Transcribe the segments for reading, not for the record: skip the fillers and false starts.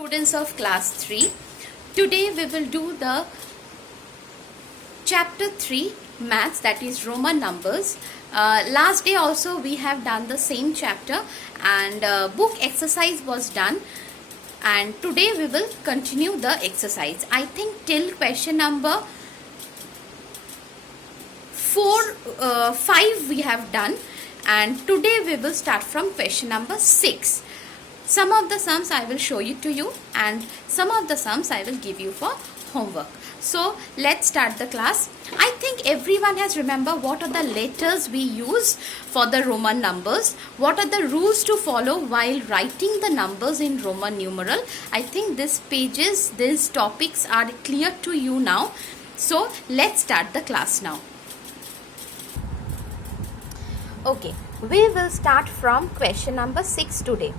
Students of class 3, today we will do the chapter 3 maths, that is Roman numbers. Last day also we have done the same chapter and book exercise was done, and today we will continue the exercise. I think till question number 5 we have done, and today we will start from question number 6. Some of the sums I will show you to you and some of the sums I will give you for homework. So let's start the class. I think everyone has remembered what are the letters we use for the Roman numbers. What are the rules to follow while writing the numbers in Roman numeral. I think these topics are clear to you now. So let's start the class now. Okay, we will start from question number 6 today.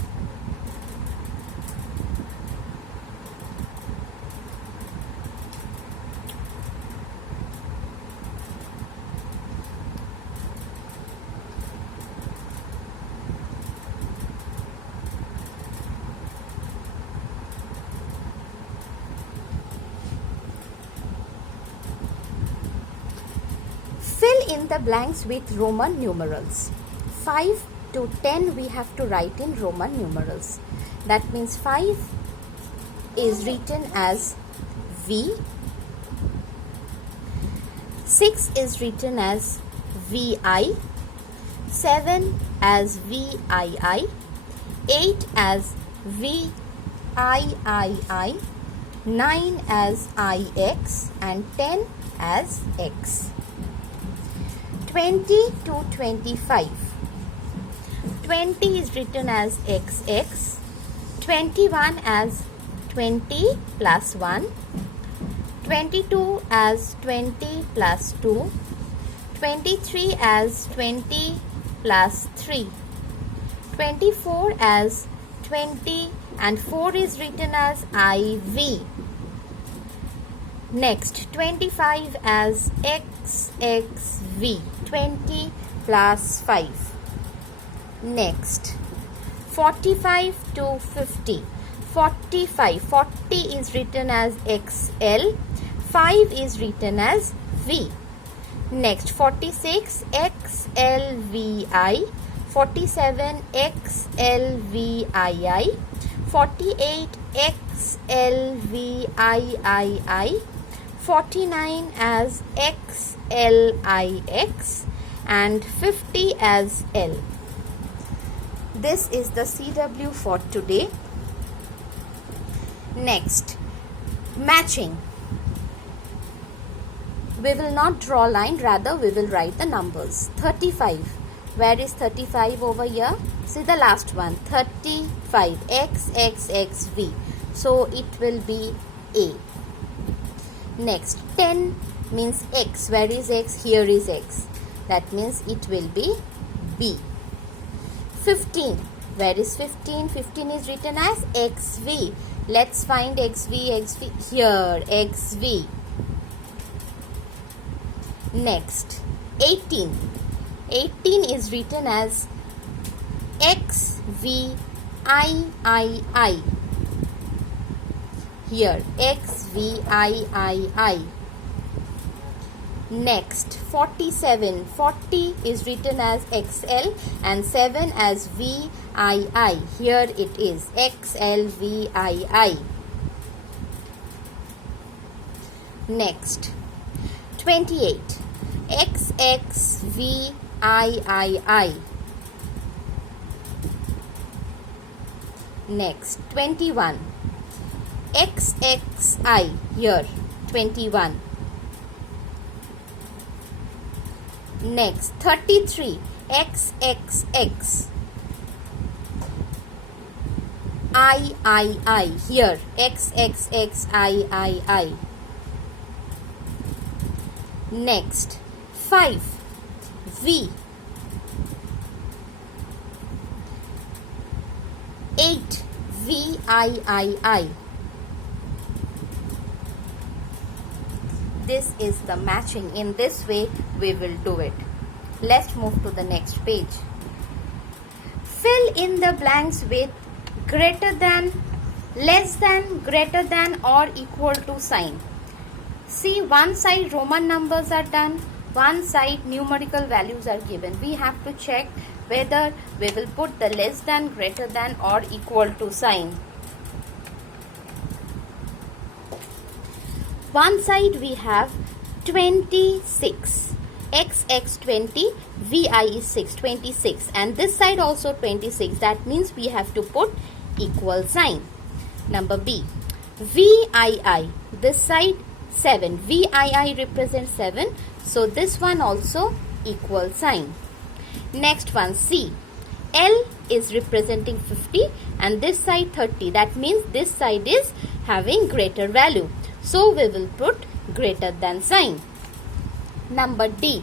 Fill in the blanks with Roman numerals. 5 to 10 we have to write in Roman numerals. That means 5 is written as V, 6 is written as VI, 7 as VII, 8 as VIII, 9 as IX, and 10 as X. 20 to 25. 20 is written as XX, 21 as 20 plus 1, 22 as 20 plus 2, 23 as 20 plus 3, 24 as 20 and 4 is written as IV. Next, 25 as XXV, 20 plus 5. Next, 45 to 50. 45, 40 is written as XL, 5 is written as V. Next, 46 XLVI, 47 XLVII, 48 XLVIII, 49 as XLIX, and 50 as L. This is the CW for today. Next, matching. We will not draw line, rather we will write the numbers. 35. Where is 35 over here? See the last one. 35. XXXV. So it will be A. Next, 10 means X. Where is X? Here is X. That means it will be B. 15. Where is 15? 15 is written as XV. Let's find XV. Here, XV. Next, 18. 18 is written as XVIII. Here, XVIII. Next, 47. 40 is written as XL and 7 as VII. Here it is XLVII. Next, 28. XXVIII. Next, 21. XXI. Here, 21. Next, 33. XXX. III. Here, XXXIII. Next, 5. V. 8. VIII. This is the matching. In this way we will do it. Let's move to the next page. Fill in the blanks with greater than less than, greater than or equal to sign. See, one side Roman numbers are done, one side numerical values are given. We have to check whether we will put the less than, greater than or equal to sign. One side we have 26, x 20, vi is 6, 26, and this side also 26. That means we have to put equal sign. Number B, VII, this side 7, VII represents 7, so this one also equal sign. Next one, C, L is representing 50 and this side 30. That means this side is having greater value, so we will put greater than sign. Number D,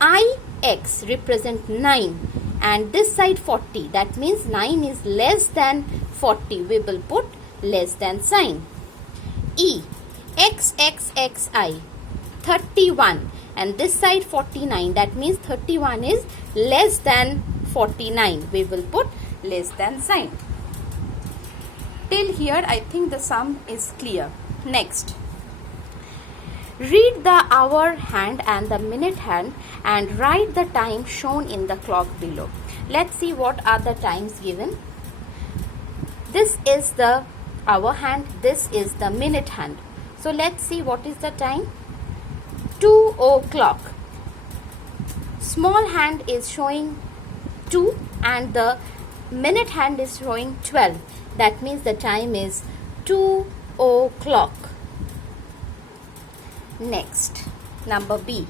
IX represent 9 and this side 40. That means 9 is less than 40. We will put less than sign. E, XXXI 31 and this side 49. That means 31 is less than 49. We will put less than sign. Till here I think the sum is clear. Next, read the hour hand and the minute hand and write the time shown in the clock below. Let's see what are the times given. This is the hour hand, this is the minute hand. So let's see what is the time. 2 o'clock. Small hand is showing 2 and the minute hand is showing 12. That means the time is 2 o'clock. Next, number B.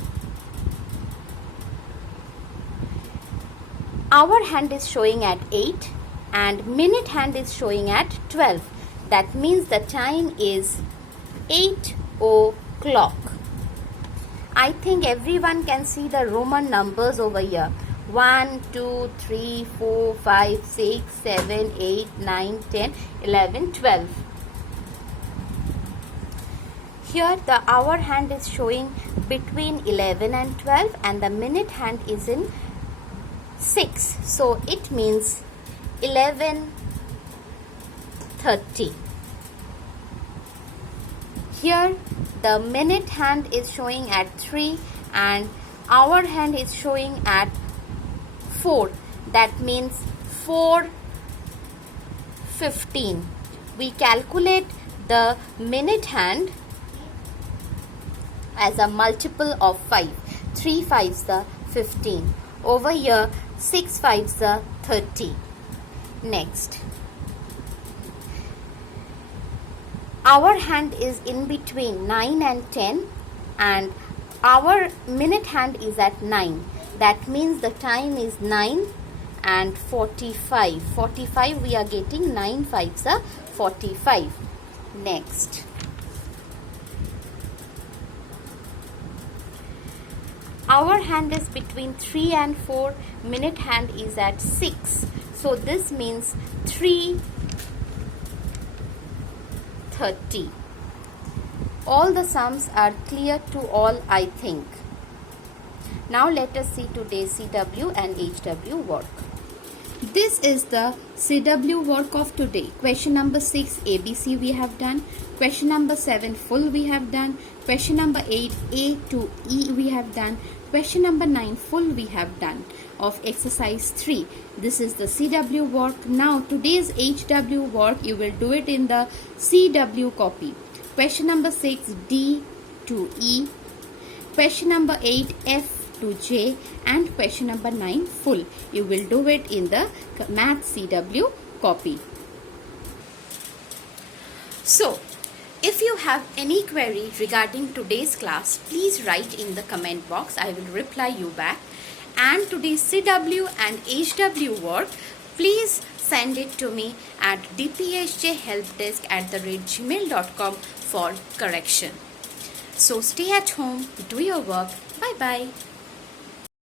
Hour hand is showing at 8 and minute hand is showing at 12. That means the time is 8 o'clock. I think everyone can see the Roman numbers over here. 1, 2, 3, 4, 5, 6, 7, 8, 9, 10, 11, 12. Here the hour hand is showing between 11 and 12 and the minute hand is in 6. So it means 11:30. Here the minute hand is showing at 3 and hour hand is showing at 4. That means 4:15. We calculate the minute hand as a multiple of 5. 3 5s are 15. Over here 6 5s are 30. Next, hour hand is in between 9 and 10 and our minute hand is at 9. That means the time is 9 and 45. 45 we are getting 9 5s are 45. Next, hour hand is between 3 and 4. Minute hand is at 6. So this means 3:30. All the sums are clear to all, I think. Now let us see today's CW and HW work. This is the CW work of today. Question number 6 ABC we have done. Question number 7 full we have done. Question number 8 A to E we have done. Question number 9 full we have done of exercise 3. This is the CW work. Now today's HW work you will do it in the CW copy. Question number 6 D to E. Question number 8 F to J and question number 9 full. You will do it in the Math CW copy. So, if you have any query regarding today's class, please write in the comment box. I will reply you back. And today's CW and HW work, please send it to me at dphjhelpdesk@gmail.com for correction. So stay at home, do your work. Bye bye.